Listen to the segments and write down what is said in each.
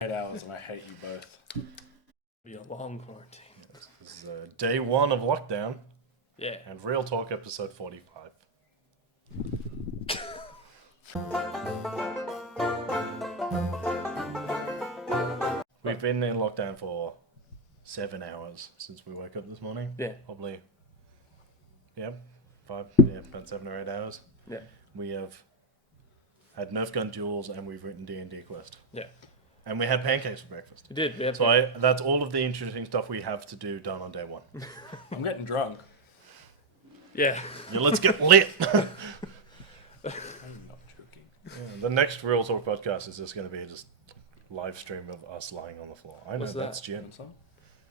8 hours and I hate you both. Be a long quarantine. This is day 1 of lockdown Yeah. and Real Talk episode 45. We've been in lockdown for 7 hours since we woke up this morning. Yeah. Probably, about 7 or 8 hours. Yeah. We have had Nerf gun duels and we've written D&D Quest. Yeah. And we had pancakes for breakfast. We did. We had So that's all of the interesting stuff we have to do done on day 1. I'm getting drunk. Yeah. Yeah, let's get lit. I'm not joking. Yeah, the next Real Talk podcast is just going to be just live stream of us lying on the floor. I know What's that? that's gin. Want some?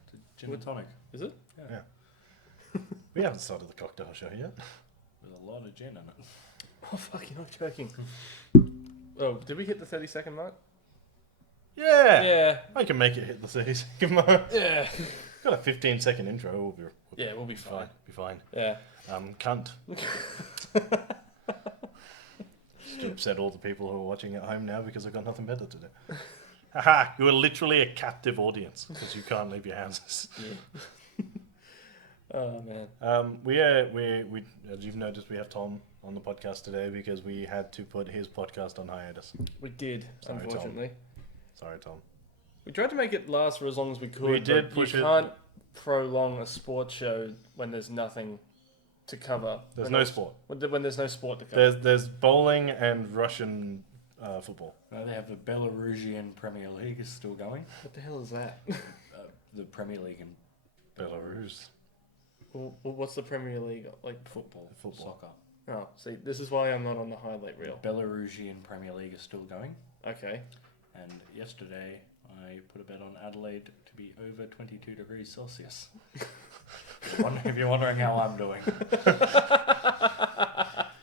It's a gin and tonic. Is it? Yeah. We haven't started the cocktail show yet. There's a lot of gin in it. Oh, fuck, you're not joking. Oh, did we hit the 30-second mark? Yeah. Yeah. I can make it hit the 30-second mark. Yeah. Got a 15-second intro. Yeah, we'll be fine. Be fine. Yeah. Cunt. Just to upset all the people who are watching at home now because I've got nothing better to do. Haha, you are literally a captive audience because you can't leave your houses. Yeah. Oh, man. We as you've noticed, we have Tom on the podcast today because we had to put his podcast on hiatus. We did, Sorry, Tom. unfortunately. Sorry, Tom. We tried to make it last for as long as we could. We did but push you it. can't prolong a sports show when there's nothing to cover. There's no sport. When there's no sport to cover. There's bowling and Russian football. They have the Belarusian Premier League is still going. What the hell is that? The Premier League in Belarus. Well, what's the Premier League like? football, soccer. Oh, see, this is why I'm not on the highlight reel. Belarusian Premier League is still going. Okay. And yesterday I put a bet on Adelaide to be over 22 degrees Celsius. If you're wondering how I'm doing.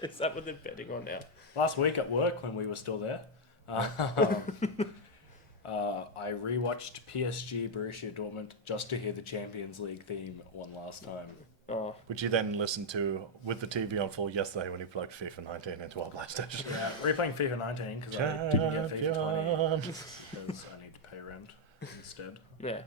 Is that what they're betting on now? Last week at work when we were still there, I rewatched PSG Borussia Dortmund just to hear the Champions League theme one last time. Oh, Which you then listened to with the TV on full yesterday when you plugged FIFA 19 into our PlayStation. Yeah, replaying FIFA 19 because I didn't get FIFA 20 because I need to pay rent instead. yeah.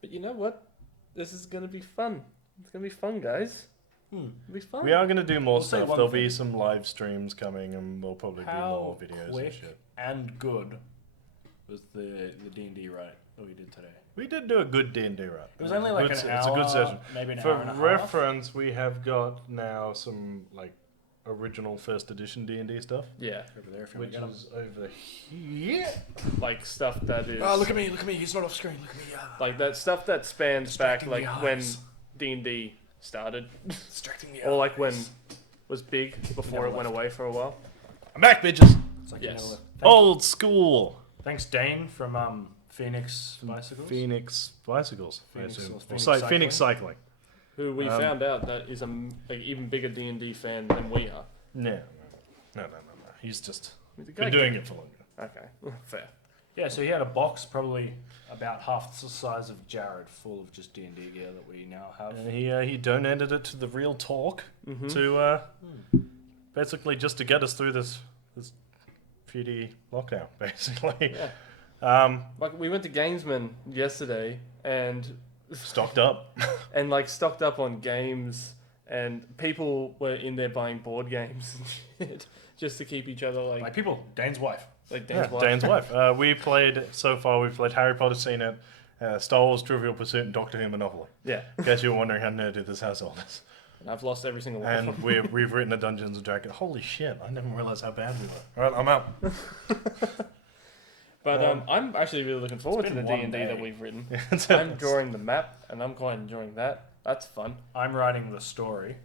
But you know what? This is gonna be fun. It's gonna be fun, guys. It'll be fun. We are going to do more We'll say stuff. one There'll thing. be some live streams coming and we'll probably do more How videos quick and shit. and good was the D&D ride that we did today? We did do a good D&D run. It was only like It's an a hour, good session. maybe an For hour and a half. reference, we have got now some like original first edition D&D stuff, Yeah, Over there if you want which to get 'em. is over here. like stuff that is. Oh, look at me, he's not off screen, look at me. Like that stuff that spans back, Distracting like the when eyes. D&D started, Distracting the or like when eyes. was big before Never it went left. away for a while. I'm back, bitches. It's like Yes. you never left. Old school. Thanks, Dane from Phoenix Bicycles. Phoenix bicycles. I Phoenix assume. or Or Phoenix Phoenix cycling. Who we found out that is a even bigger D&D fan than we are. No. He's just The guy been doing it for longer. Okay, fair. Yeah, so he had a box probably about half the size of Jared full of just D&D gear that we now have. And he donated it to the Real Talk Mm-hmm. to basically just to get us through this PD lockdown, basically. Yeah. Like we went to Gamesman yesterday and Stocked up. and like stocked up on games, and people were in there buying board games and shit just to keep each other Like people, Dane's wife. like Yeah, Dane's wife. Dane's wife. We've played Harry Potter Scene It, Star Wars Trivial Pursuit, and Doctor Who Monopoly. Yeah, In case you were wondering how nerdy this household is. and I've lost every single one. And we've written a Dungeons and Dragons. Holy shit, I never realised how bad we were. Alright, I'm out. But I'm actually really looking forward to the been one D&D day. that we've written. It's I'm drawing the map, and I'm quite enjoying that. That's fun. I'm writing the story.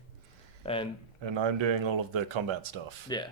And And I'm doing all of the combat stuff. yeah,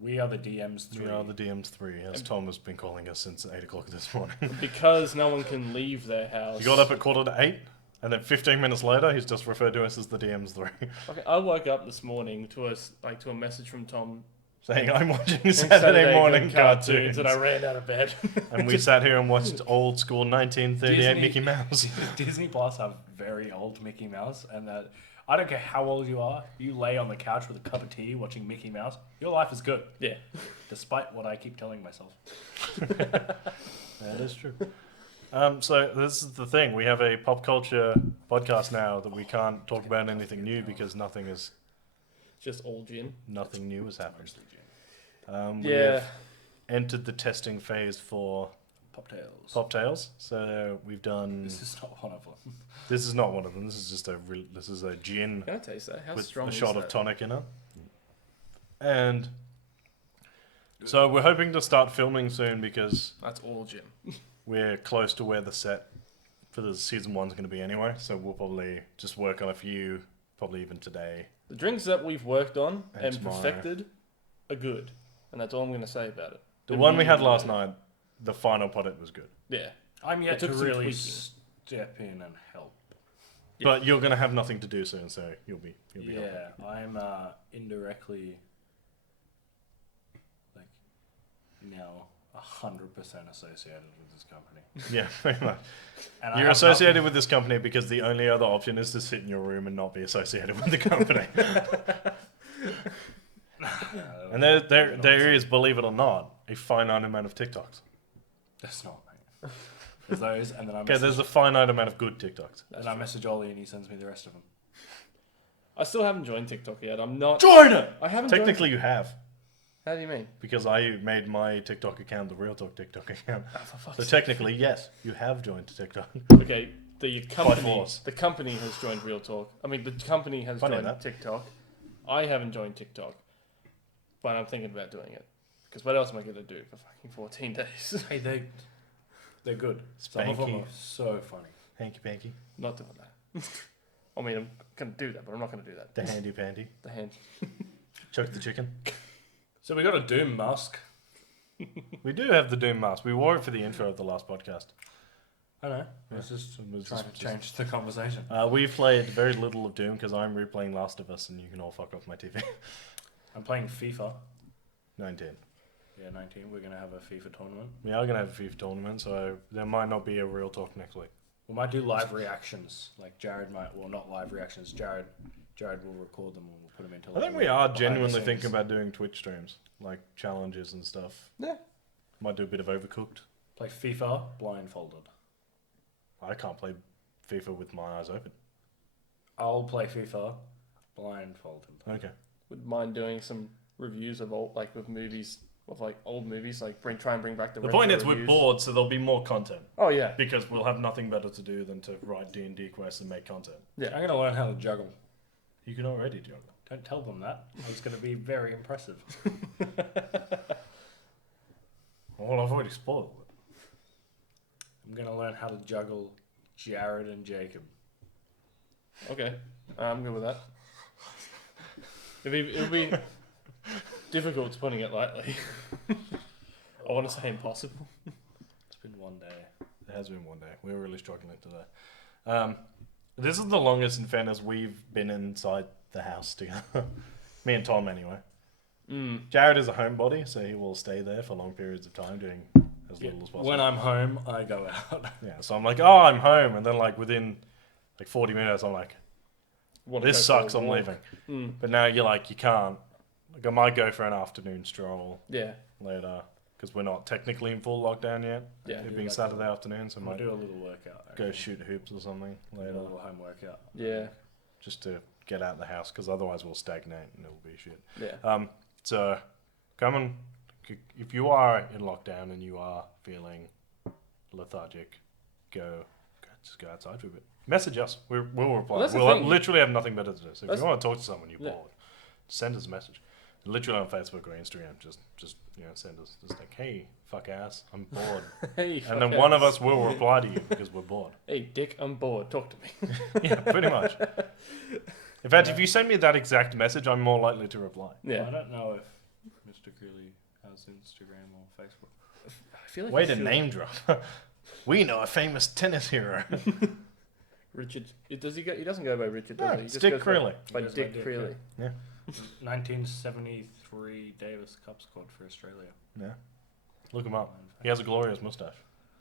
We are the DMs We 3. are the DMs 3, as Tom has been calling us since 8 o'clock this morning. because no one can leave their house. He got up at 7:45, and then 15 minutes later, he's just referred to us as the DMs 3, Okay, I woke up this morning to a message from Tom saying, I'm watching on Saturday morning good cartoons. and I ran out of bed. And we sat here and watched old school 1938 Disney- Mickey Mouse. Disney Plus have very old Mickey Mouse, and that I don't care how old you are. You lay on the couch with a cup of tea watching Mickey Mouse. Your life is good, Yeah. despite what I keep telling myself. That is true. So this is the thing. We have a pop culture podcast now that we can't talk about anything new because nothing Just all gin. new has happened. Mostly gin. We Yeah. have entered the testing phase for Pop tails. Pop Tails. So we've done. This is not one of them. This is not one of them. This is just this is a gin Can I taste that? How with strong a is shot that? of tonic in it. And so we're hoping to start filming soon because That's all gin. we're close to where the set for the season 1's going to be anyway. So we'll probably just work on a few, probably even today. The drinks that we've worked on And and tomorrow. perfected are good, and that's all I'm going to say about it. The They're one we had really last good. night, the final product was good. Yeah. I'm yet It took to some really tweaking. step in and help. Yeah. But you're going to have nothing to do soon, so you'll be helping. Yeah, I'm indirectly, like, now 100% associated with this company. Yeah, pretty much. And I You're have associated with this company because the only other option is to sit in your room and not be associated with the company. nothing- And there is, believe it or not, a finite amount of TikToks. That's not mate. There's those, and then I Okay, message, there's a finite amount of good TikToks. then I message Ollie and he sends me the rest of them. I still haven't joined TikTok yet. I'm not. Join it! I haven't. Technically, Joined you have, it. How do you mean? because I made my TikTok account the Real Talk TikTok account. Oh, for fuck's So sake. technically, yes, you have joined TikTok. Okay, the company. force. The company has joined Real Talk. I mean, the company has Funny joined that. TikTok. I haven't joined TikTok, but I'm thinking about doing it. Because what else am I going to do for fucking 14 days? Hey, they're good. Some of them Spanky. are so funny. Hanky panky, Not doing that. I mean, I'm going to do that, but I'm not going to do that. the handy panty, The hand. chuck the chicken. So we got a Doom mask. We do have the Doom mask. We wore it for the intro of the last podcast. I know. Yeah. It's just It was trying just- to change the conversation. We've played very little of Doom because I'm replaying Last of Us, and you can all fuck off my TV. I'm playing FIFA. 19. Yeah, 19. We're going to have a FIFA tournament. We are gonna have a FIFA tournament, so there might not be a Real Talk next week. We might do live reactions. Like Jared might, well, not live reactions. Jared will record them and we'll put them into. I think like, we are behind the genuinely scenes. thinking about doing Twitch streams, like challenges and stuff. Yeah. Might do a bit of Overcooked. Play FIFA blindfolded. I can't play FIFA with my eyes open. I'll play FIFA blindfolded. Okay. Would mind doing some reviews of old, like with movies, of like old movies, like try and bring back the. The point is retro we're reviews. bored, so there'll be more content Oh yeah. because we'll have nothing better to do than to write D&D quests and make content. I'm going to learn how to juggle. You can already juggle. Don't tell them that. It's going to be very impressive. Well, I've already spoiled it. I'm going to learn how to juggle Jared and Jacob. Okay, I'm good with that. It'll be difficult, putting it lightly. I want to say impossible. It's been one day. It has been one day. We're really struggling today. This is the longest, in fairness, we've been inside the house together. Me and Tom, anyway. Jared is a homebody, so he will stay there for long periods of time, doing as little as possible. When I'm home, I go out. Yeah, so I'm like, oh, I'm home, and then like within like 40 minutes, I'm like, Wanna this go for a sucks, I'm walk. leaving. But now you're like, you can't. Like, I might go for an afternoon stroll Yeah, later because we're not technically in full lockdown yet. yeah, It do being like Saturday afternoon, so I I'll might do a little workout. go shoot hoops or something A later little home workout. yeah, just to get out of the house because otherwise we'll stagnate and it'll be shit. yeah. So come on, if you are in lockdown and you are feeling lethargic, just go outside for a bit. Message us. We'll reply. Well, that's the we'll thing. literally have nothing better to do. So if That's- you want to talk to someone, you're Yeah. bored, send us a message. Literally on Facebook or Instagram, just send us just like, hey, fuck ass, I'm bored, Hey, and then one of us will reply to you because we're bored. Hey, Dick, I'm bored. Talk to me. Yeah, pretty much. In fact, if you send me that exact message, I'm more likely to reply. Yeah. I don't know if Mr. Cooley has Instagram or Facebook. I feel like Way you to should. name drop. We know a famous tennis hero. Richard. Does he go? He doesn't go by Richard, No, does he? it's just Dick goes Crilly. By He goes by Dick Dick, Crilly. Yeah. 1973 Davis Cup squad for Australia. Yeah. Look him up. He has a glorious mustache.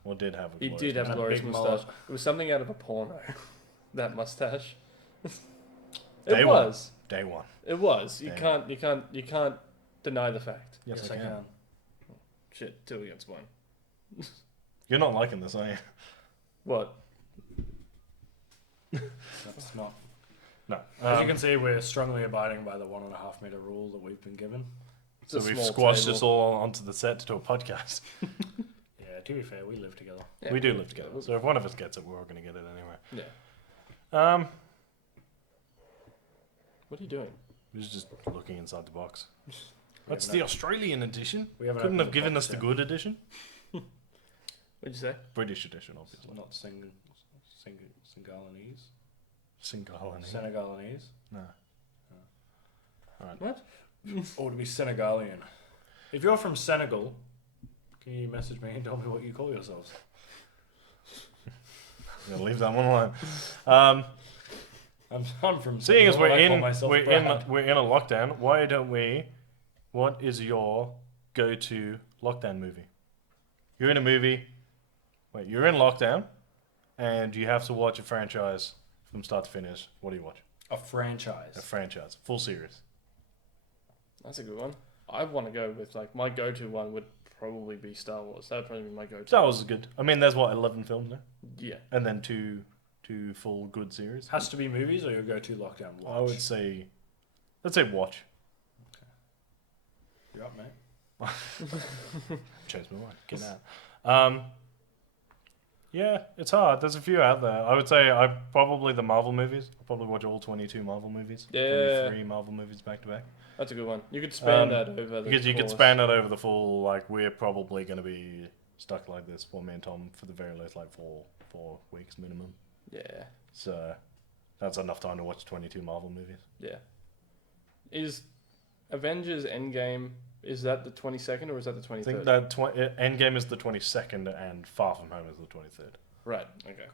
Or did have a He glorious did have a And a glorious big mustache. mullet. It was something out of a porno. That mustache. Day It one. was. Day one. It was. You Damn. can't deny the fact. Yes, I can. Shit, 2-1. You're not liking this, are you? What? That's not. No. As you can see, we're strongly abiding by the 1.5 meter rule that we've been given. It's so a we've small squashed table. this all onto the set to do a podcast. Yeah, to be fair, we live together. Yeah. We do live together. So if one of us gets it, we're all going to get it anyway. Yeah. What are you doing? We're just looking inside the box. We That's haven't the Australian edition. We haven't Couldn't opened have the given box us the yet. good edition. What'd you say? British edition, obviously. Not Singalanese. Singalanese. Senegalese. No. What? Or to be Senegalian. If you're from Senegal, can you message me and tell me what you call yourselves? I'm gonna leave that one alone. I'm from Seeing as Senegal, we're I call in myself we're Brad. in we're in a lockdown, why don't we? What is your go-to lockdown movie? You're in a movie. Wait, you're in lockdown, and you have to watch a franchise from start to finish. What do you watch? A franchise. A franchise, full series. That's a good one. I want to go with like my go-to one would probably be Star Wars. That would probably be my go-to. Star Wars is good. I mean, there's what 11 films now, Yeah. and then two full good series. Has to be movies or your go-to lockdown watch? I would say, let's say watch. You're up, mate. Changed my mind. Get out. Yeah, it's hard. There's a few out there. I would say I probably the Marvel movies. I'll probably watch all 22 Marvel movies. Yeah. 23 Marvel movies back to back. That's a good one. You could span Um, that over the Because you could course. span that over the full. Like we're probably going to be stuck like this for me and Tom for the very least like four weeks minimum. Yeah. So that's enough time to watch 22 Marvel movies. Yeah. Is Avengers Endgame, is that the 22nd or is that the 23rd? I think that Endgame is the 22nd and Far From Home is the 23rd. Right. Okay.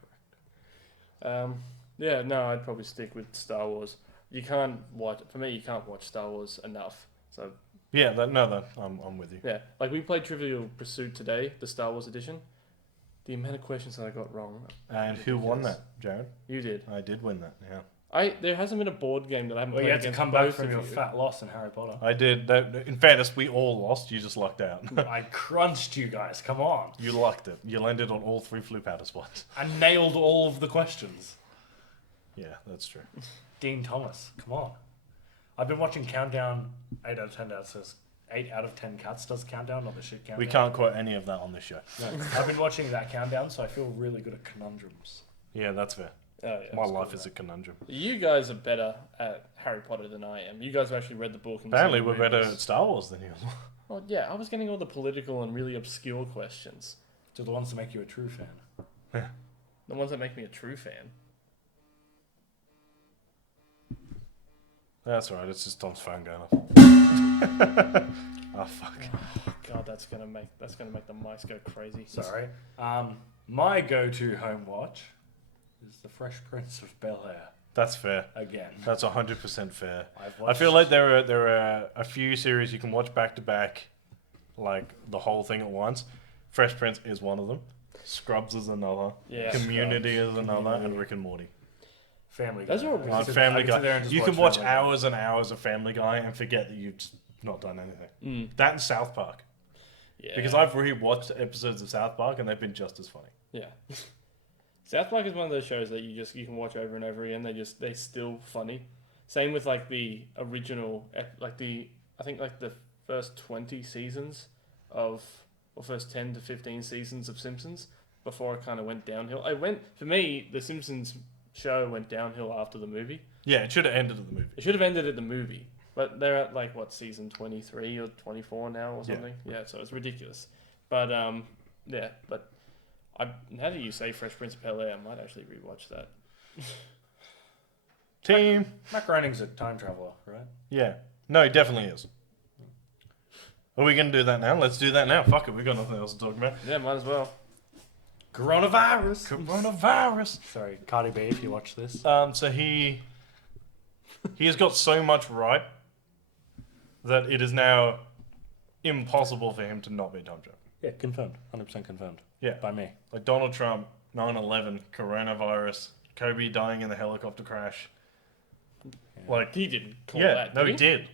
Yeah. No, I'd probably stick with Star Wars. You can't watch. For me, you can't watch Star Wars enough. So Yeah, I'm with you. yeah, like we played Trivial Pursuit today, the Star Wars edition. The amount of questions that I got wrong. And who won that, Jared? You did. I did win that. Yeah. There hasn't been a board game that I haven't Well, played you had to against come back both from of your you. fat loss in Harry Potter. I did. In fairness, we all lost. You just lucked out. I crunched you guys. Come on. You lucked it. You landed on all 3 flue powder spots. I nailed all of the questions. Yeah, that's true. Dean Thomas, come on. I've been watching Countdown. 8 out of 10 says 8 out of 10 cats does Countdown, not the shit Countdown. We can't quote any of that on this show. No, I've been watching that Countdown, so I feel really good at conundrums. Yeah, that's fair. Oh, yeah. My that's life good, is a conundrum. You guys are better at Harry Potter than I am. You guys have actually read the book. And Apparently, seen we're the better movies. at Star Wars than you. Well, yeah, I was getting all the political and really obscure questions. So the ones that make you a true fan. The ones that make me a true fan. That's right. It's just Tom's phone going off. Oh fuck. God, that's gonna make the mice go crazy. Sorry. My go-to home watch is The Fresh Prince of Bel-Air. That's fair. Again. That's 100% fair. I've I watched, feel like there are a few series you can watch back to back, like the whole thing at once. Fresh Prince is one of them. Scrubs is another. Yeah, Community is another, Community. and Rick and Morty. Family Those Guy. are all I can right. sit- Family I can sit there Guy. and just You can watch Family Guy. hours and hours of Family Guy and forget that you've just not done anything. Mm, That and South Park. yeah. Because I've rewatched episodes of South Park and they've been just as funny. Yeah. South Park is one of those shows that you can watch over and over again. They're still funny. Same with like the original, I think like the first 20 seasons or first 10 to 15 seasons of Simpsons before it kind of went downhill. For me, the Simpsons show went downhill after the movie. Yeah, it should have ended at the movie. It should have ended at the movie, but they're at like what season 23 or 24 now or Yeah. something. Yeah, so it's ridiculous. But yeah, but now that you say Fresh Prince of Bel-Air, I might actually rewatch that. Team. Matt Groening's a time traveler, right? Yeah. No, he definitely is. Are we going to do that now? Let's do that now. Fuck it. We've got nothing else to talk about. Yeah, might as well. Coronavirus. Coronavirus. Sorry, Cardi B, if you watch this. So he has got so much right that it is now impossible for him to not be time travel. Yeah, confirmed. 100% confirmed. Yeah. By me. Like Donald Trump, 9/11, coronavirus, Kobe dying in the helicopter crash. Like, He didn't call yeah, that. no, did he did.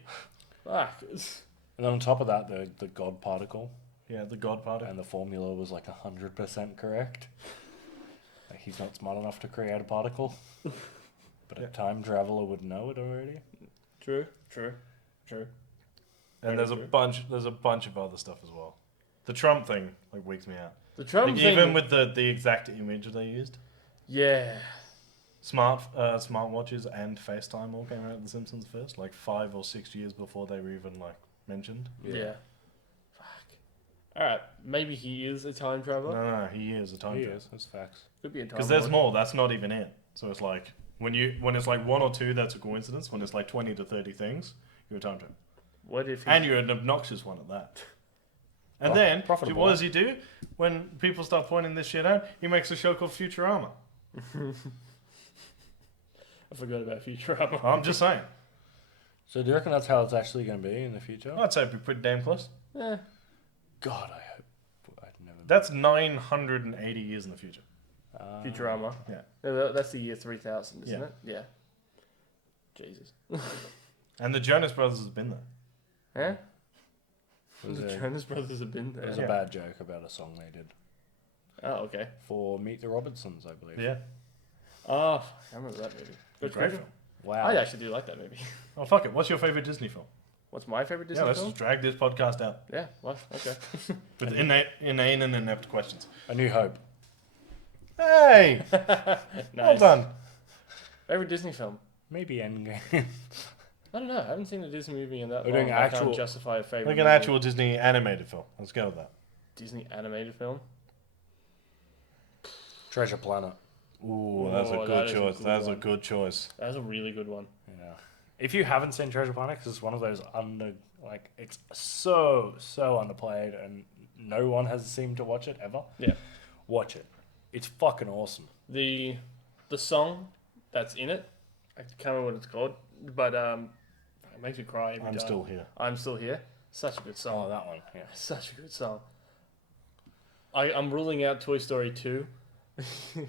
Fuck. And then on top of that, the God particle Yeah, the God particle. and the formula was like 100% correct. Like he's not smart enough to create a particle, but a time traveler would know it already. True. And Very there's a bunch of other stuff as well. The Trump thing like weeks me out. The Trump Like, thing. even with the exact image they used, Yeah. smartwatches and FaceTime all came out of The Simpsons first, like 5 or 6 years before they were even like mentioned. Yeah. Fuck. All right. Maybe he is a time traveler. No, he is a time He traveler. is. That's facts. Could be a time. Because there's lord. more. That's not even it. So it's like when it's like 1 or 2, that's a coincidence. When it's like 20 to 30 things, you're a time traveler, What if? and you're an obnoxious one at that. And Well, then profitable. what does he do when people start pointing this shit out? He makes a show called Futurama. I forgot about Futurama. I'm just saying. So do you reckon that's how it's actually going to be in the future? I'd say it'd be pretty damn close. Yeah. God, I hope I'd never. That's 980 years in the future. Futurama. Yeah. That's the year 3000, isn't Yeah. it? Yeah. Jesus. And the Jonas Brothers has been there. Huh? It was, The a, Jonas Brothers have been it was there. a bad joke about a song they did Oh, okay. for Meet the Robinsons, I believe. Yeah. Oh, I remember that movie. Good Great film. film. Wow. I actually do like that movie. Oh, fuck it. What's your favourite Disney film? What's my favorite Disney Yeah, let's film? just drag this podcast out Yeah, well, okay. with inane and inept questions. A New Hope. Hey! Nice. Well done. Favorite Disney film? Maybe Endgame. I don't know. I haven't seen a Disney movie in that We're long. doing I can't actual- justify a favorite Like an movie. actual Disney animated film. Let's go with that. Disney animated film. Treasure Planet. Ooh, that's a Oh, good that is a choice. good That's a one. good choice. That's a really good one. Yeah. If you haven't seen Treasure Planet, because it's one of those it's so underplayed, and no one has seemed to watch it ever. Yeah. Watch it. It's fucking awesome. The song that's in it, I can't remember what it's called, but it makes me cry every I'm time. still here. I'm still here. Such a good Oh, song. that one. Yeah. Such a good song. I'm ruling out Toy Story 2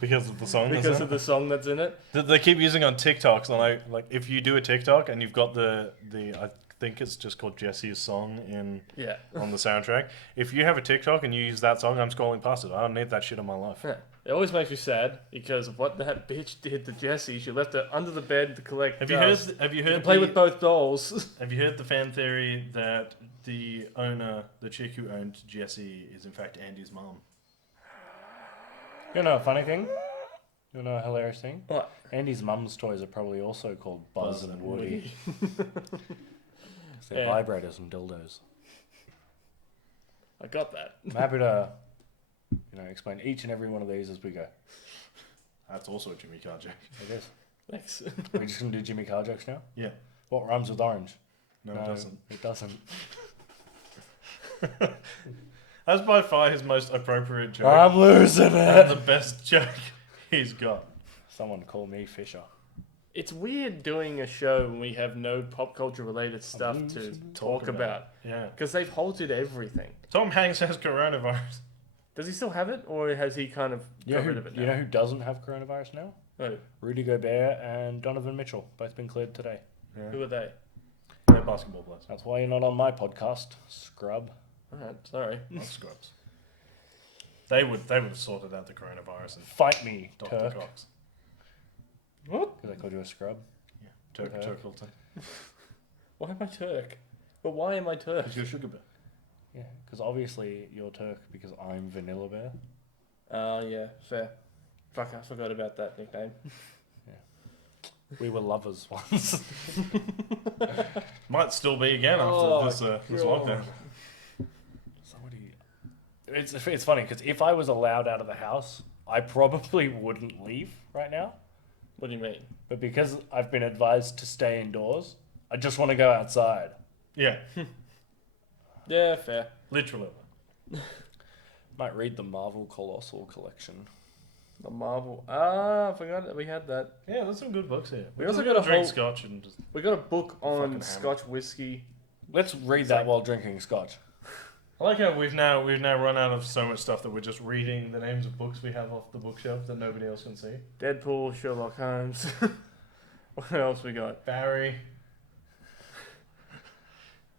Because of the song. because of the song that's in it. That they keep using on TikToks. And like if you do a TikTok and you've got the I think it's just called Jesse's song Yeah. on the soundtrack. If you have a TikTok and you use that song, I'm scrolling past it. I don't need that shit in my life. Yeah. It always makes me sad because of what that bitch did to Jessie. She left her under the bed to collect Have you heard? dust. Have you You can heard? play with both dolls. Have you heard the fan theory that the owner, the chick who owned Jesse, is in fact Andy's mom? You know a funny thing? You know a hilarious thing? What? Andy's mum's toys are probably also called Buzz and Woody. 'Cause they're Yeah. vibrators and dildos. I got that. I'm happy to, explain each and every one of these as we go. That's also a Jimmy Carr joke. It is. Thanks. Are we just gonna do Jimmy Carr jokes now? Yeah. What rhymes with orange? No, it doesn't. It doesn't. That's by far his most appropriate joke. I'm losing and it. the best joke he's got. Someone call me Fisher. It's weird doing a show when we have no pop culture related stuff to talk about Yeah. because they've halted everything. Tom Hanks has coronavirus. Does he still have it, or has he kind of You got know, rid of it now? you know who doesn't have coronavirus now? Oh, Rudy Gobert and Donovan Mitchell. Both been cleared today. Yeah. who are they? They're basketball players. That's why you're not on my podcast, scrub. All right, sorry. Not scrubs. They would have sorted out the coronavirus and Fight me, Dr. Turk. Cox. What? Because I called you a scrub. Turk Okay. Hilton. Why am I Turk? But why am I Turk? It's your sugar bear. Yeah, because obviously you're Turk because I'm Vanilla Bear. Yeah, fair. Fuck, I forgot about that nickname. We were lovers once. Might still be again after Oh, this God. lockdown. Somebody. It's funny because if I was allowed out of the house, I probably wouldn't leave right now. What do you mean? But because I've been advised to stay indoors, I just want to go outside. Yeah, Yeah, fair. literally. Might read the Marvel Colossal collection. The Marvel. Ah, I forgot that we had that. Yeah, there's some good books here. We also Just got a drink whole- scotch and just. We got a book Fucking on hammer. Scotch whiskey. Let's read that while drinking scotch. I like how we've now run out of so much stuff that we're just reading the names of books we have off the bookshelf that nobody else can see. Deadpool, Sherlock Holmes. What else we got? Barry.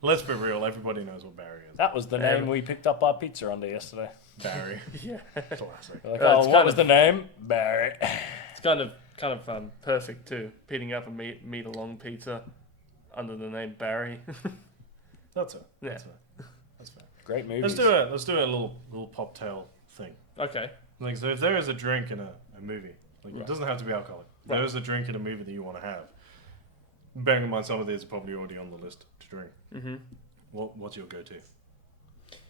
Let's be real. Everybody knows what Barry is. That was the name we picked up our pizza under yesterday. Barry. Yeah. Classic. We're like, Well, oh, it's what kind was of- the name? Barry. It's kind of perfect too. Beating up a meat along pizza under the name Barry. That's it. Yeah. That's fair. That's fair. Great movie. Let's do a little pop tail thing. Okay. Like, so if there is a drink in a movie, like Right. it doesn't have to be alcoholic. If Right. there is a drink in a movie that you want to have, bearing in mind some of these are probably already on the list to drink. Mm-hmm. What's your go-to?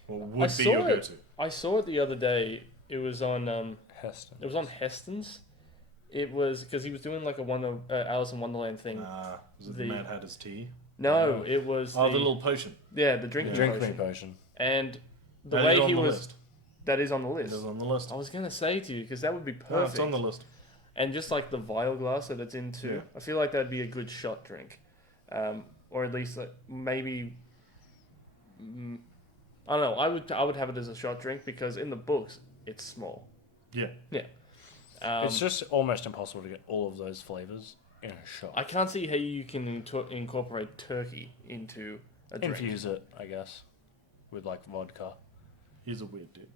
What I would be saw your it. go-to? I saw it the other day. It was on Heston. It was on Heston's. It was because he was doing like a Alice in Wonderland thing. Was it the Mad Hatter's tea? No, no. it was Oh, the little potion. the drinking Drink me potion. potion. And the That is way on he the was, list. that is on the It list. is on the list. I was gonna say to you because that would be No, perfect. it's on the list. And just like the vial glass that it's into, Yeah. I feel like that'd be a good shot drink, or at least like maybe. I don't know. I would have it as a shot drink because in the books it's small. Yeah. It's just almost impossible to get all of those flavors in a shot. I can't see how you can incorporate turkey into a drink. Infuse it, I guess, with like vodka. He's a weird dude.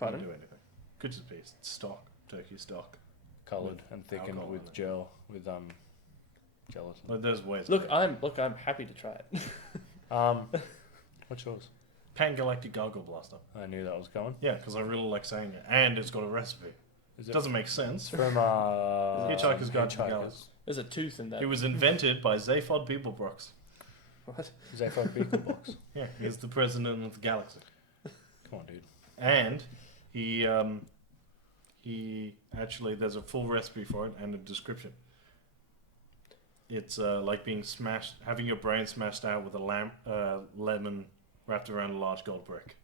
Pardon? Couldn't do anything. Could just be stock, turkey stock. Coloured and thickened alcohol with in it. gel, with gelatin. Like there's ways. Look, I'm happy to try it. What's yours? Pan Galactic Gargle Blaster. I knew that was coming. Yeah, because I really like saying it, and it's got a recipe. Is It doesn't make sense. from Hitchhiker's Guide to the Hitchhikers. Galaxy. There's a tooth in that. It was invented by Zaphod Beeblebrox. What? Zaphod Beetlebox. Yeah, he's the president of the galaxy, Come on, dude. and he actually there's a full recipe for it and a description. It's like being smashed, having your brain smashed out with a lemon wrapped around a large gold brick.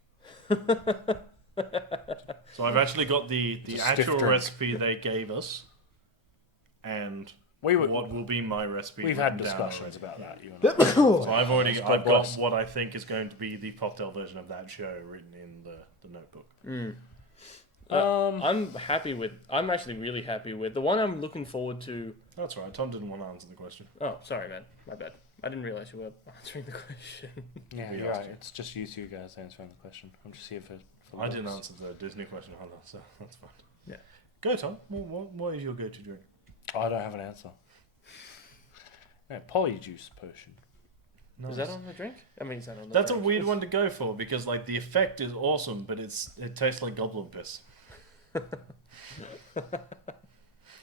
So I've actually got the It's a stiff actual drink. recipe they gave us, and We were, what will be my recipe. we've had written down discussions already. about that. You and I. So I've God got bless. what I think is going to be the cocktail version of that show written in the notebook. I'm actually really happy with the one I'm looking forward to. That's right. Tom didn't want to answer the question. Oh, sorry, man. My bad. I didn't realize you were answering the question. Yeah, We you're asked right. you. It's just you two guys answering the question. I'm just here for I didn't looks. answer the Disney question either, so that's fine. Yeah. Go, Tom. What is your go-to drink? I don't have an answer. Yeah, polyjuice potion. Is that on the drink? I mean, is that on the That's a drink? weird one to go for because like the effect is awesome, but it tastes like goblin piss.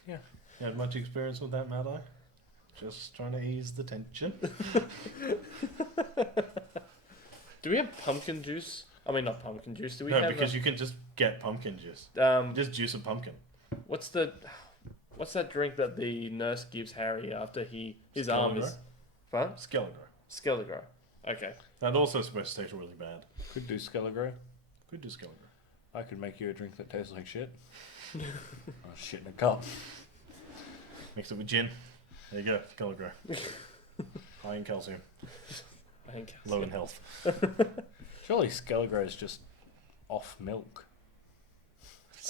Yeah. You had much experience with that, Mad Eye? Just trying to ease the tension. Do we have pumpkin juice? I mean, not pumpkin juice. Do we No, have? because you can just get pumpkin juice. Just juice a pumpkin. What's that drink that the nurse gives Harry after his arm is? What? Skelligro. Skelligro. Okay. That also supposed to taste really bad. Could do Skelligro. Could do Skelligro. I could make you a drink that tastes like shit. Oh, shit in a cup. Mix it with gin. There you go, Skelligro. High in calcium, I think. low in health. Surely Skelligro is just off milk.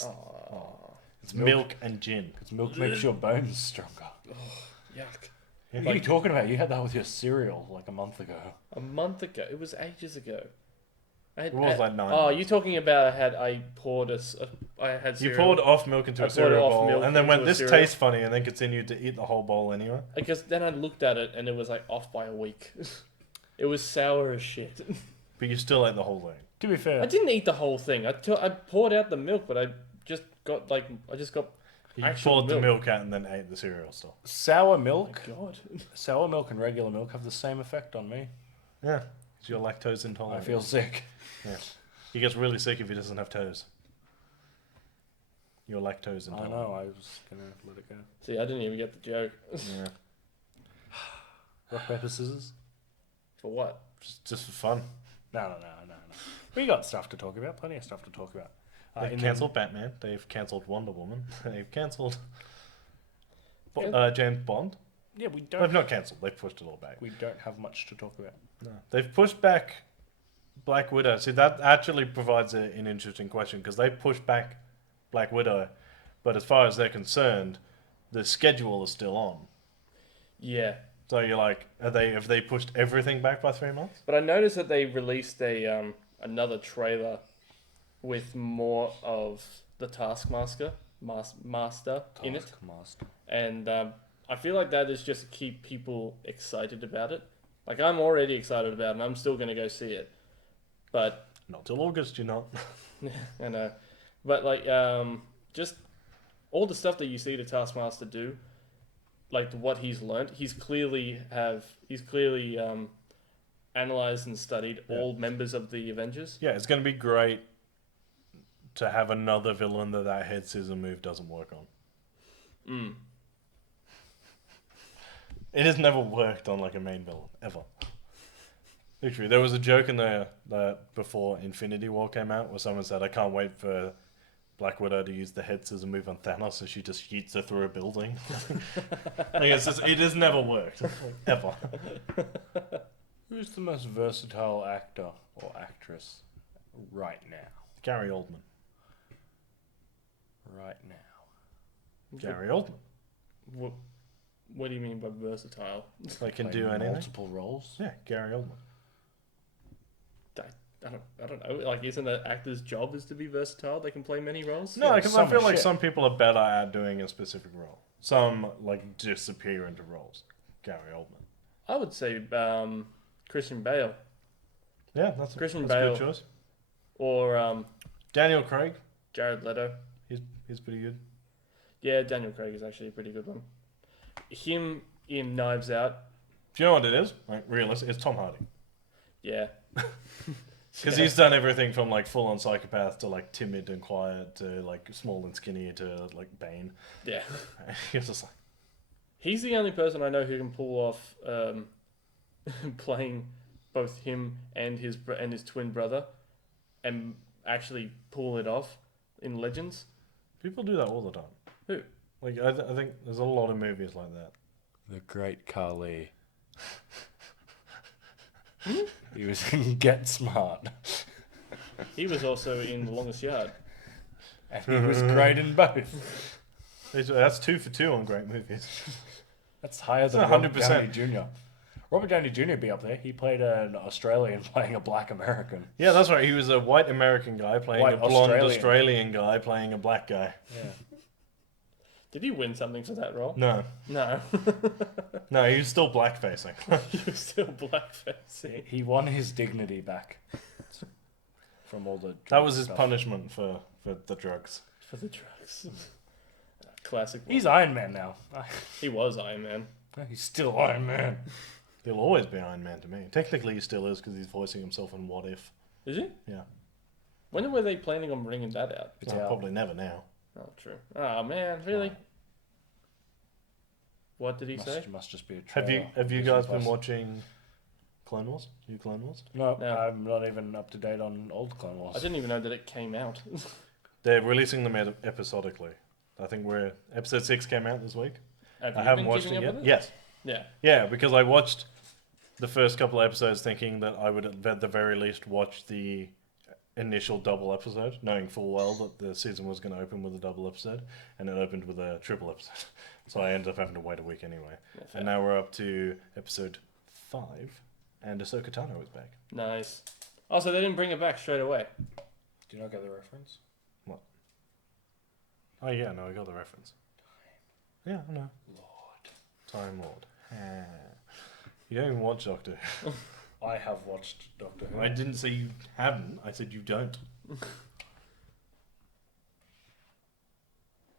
Oh, It's Milk. milk and gin. Because milk makes your bones stronger. yuck. What are you talking about? You had that with your cereal like a month ago. A month ago. It was ages ago. It was like 9 Oh, months. you talking about I poured I had You cereal. poured off milk into I a poured cereal off bowl, milk and then into went, a "This cereal." tastes funny," and then continued to eat the whole bowl anyway. Because then I looked at it and it was like off by a week. It was sour as shit. But you still ate the whole thing. To be fair, I didn't eat the whole thing. I poured out the milk, but I just got You Actual poured the milk. milk out and then ate the cereal still. sour oh my milk, god. sour milk and regular milk have the same effect on me. Yeah, because you're lactose intolerant. I feel sick. Yeah. He gets really sick if he doesn't have toes. You're lactose I intolerant. know. I was gonna let it go. See, I didn't even get the joke. Yeah. Rock paper scissors. For what? Just for fun. No. We got stuff to talk about. Plenty of stuff to talk about. They've in cancelled Batman. They've cancelled Wonder Woman. They've cancelled Yeah. James Bond. Yeah, we They've don't. not cancelled. They've pushed it all back. We don't have much to talk about. No. They've pushed back Black Widow. See, that actually provides an interesting question because they pushed back Black Widow, but as far as they're concerned, the schedule is still on. Yeah. So you're like, have they pushed everything back by 3 months? But I noticed that they released another trailer with more of the Taskmaster master in it, Taskmaster. and I feel like that is just to keep people excited about it. Like I'm already excited about it, and I'm still gonna go see it. But Not till August, you're not. I know, but like just all the stuff that you see the Taskmaster do, like what he's learned, he's clearly analyzed and studied all members of the Avengers. Yeah, it's going to be great to have another villain that head scissor move doesn't work on. Mm. It has never worked on like a main villain ever. Literally, there was a joke in there that before Infinity War came out where someone said, "I can't wait for Black Widow to use the head scissor move on Thanos, so she just yeets her through a building." It has never worked ever. Who's the most versatile actor or actress right now? Gary Oldman. Right now. Gary Oldman. What do you mean by versatile? They can Playing do anything. multiple roles. Yeah, Gary Oldman. I don't know. Like, isn't an actor's job is to be versatile? They can play many roles. No, because I some feel like shit. some people are better at doing a specific role. Some like disappear into roles. Gary Oldman. I would say Christian Bale Yeah, that's Christian a Bale. good choice. or Daniel Craig. Jared Leto. He's pretty good. Yeah, Daniel Craig is actually a pretty good one. Him in Knives Out. Do you know what it is? Like, realistic, it's Tom Hardy. Yeah. Because he's done everything from like full on psychopath to like timid and quiet to like small and skinny to like Bane. Yeah. He's just like, He's the only person I know who can pull off playing both him and his twin brother, and actually pull it off in Legends. people do that all the time. Who? Like I think there's a lot of movies like that. The Great Khali. He was in Get Smart. He was also in The Longest Yard. And he was great in both. That's 2 for 2 on great movies. That's higher than That's Robert 100%. Downey Jr. Robert Downey Jr. be up there. He played an Australian playing a black American. Yeah, that's right. He was a white American guy playing White a blonde Australian. Australian guy playing a black guy. Yeah. Did he win something for that role? No, No. no, he was still black facing. He was still blackface. He won his dignity back from all the. That was his stuff. punishment for the drugs. For the drugs. Classic. He's Iron Man now. He was Iron Man. He's still Iron Man. He'll always be Iron Man to me. Technically, he still is because he's voicing himself in What If. Is he? Yeah. When were they planning on bringing that out? It's Well, out. probably never now. Oh, true. Oh man, really? What did he say? Must just be a Have you trailer. guys Disney been Plus. watching Clone Wars? New Clone Wars? No, No. I'm not even up to date on old Clone Wars. I didn't even know that it came out. They're releasing them episodically. I think episode 6 came out this week. Have I you haven't been watched keeping it up yet. with Yes. Yeah. Yeah, because I watched the first couple of episodes thinking that I would at the very least watch the initial double episode, knowing full well that the season was going to open with a double episode, and it opened with a triple episode. So I ended up having to wait a week anyway. Yeah, fair. And now we're up to episode 5, and Ahsoka Tano is back. Nice. Oh, so they didn't bring it back straight away. Do you not get the reference? Oh yeah, no, I got the reference. Yeah, I know. Lord. Time Lord. Ah. You don't even watch Doctor Who. I have watched Doctor Who. I didn't say you haven't, I said you don't.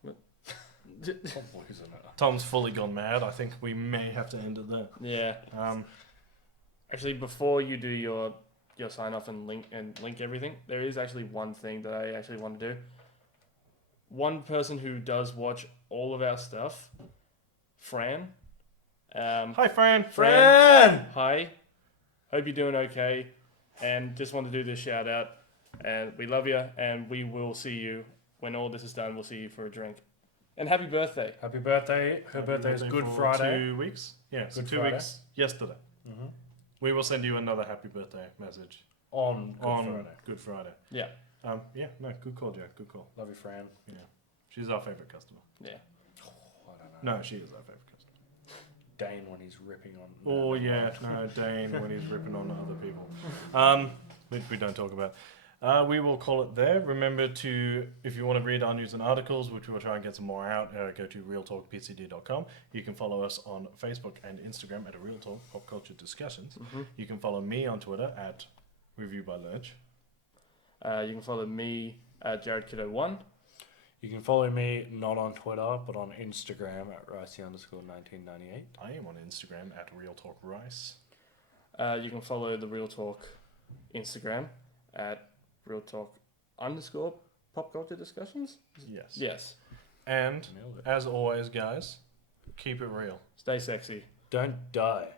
Tom Boy's in it. Tom's fully gone mad. I think we may have to end it there. Yeah. Actually, before you do your sign off and link everything, there is actually one thing that I actually want to do. One person who does watch all of our stuff, Fran. Hi, Fran. Fran! Hi. Hope you're doing okay. And just want to do this shout out. And we love you. And we will see you when all this is done. We'll see you for a drink. And happy birthday. Happy birthday. Her birthday is Good for Friday. 2 weeks. Yeah, so Good 2 Friday. weeks yesterday. Mm-hmm. We will send you another happy birthday message On Good on Friday. Good Friday. Yeah. Yeah, no, good call, Jack. Good call. Love you, Fran. Yeah, she's our favorite customer. Yeah. I don't know. No, she is our favorite customer. Dane when he's ripping on. Oh yeah, no, Dane when he's ripping on other people, which we don't talk about. We will call it there. Remember to, if you want to read our news and articles, which we will try and get some more out, go to realtalkpcd.com. You can follow us on Facebook and Instagram at Real Talk Pop Culture Discussions. You can follow me on Twitter at Review by Lurch. You can follow me at JaredKiddo1. You can follow me not on Twitter but on Instagram at Ricey_1998. I am on Instagram at Real Talk Rice. You can follow the Real Talk Instagram at _Pop Culture Discussions. Yes. Yes. And Nailed it. as always, guys, keep it real. Stay sexy. Don't die.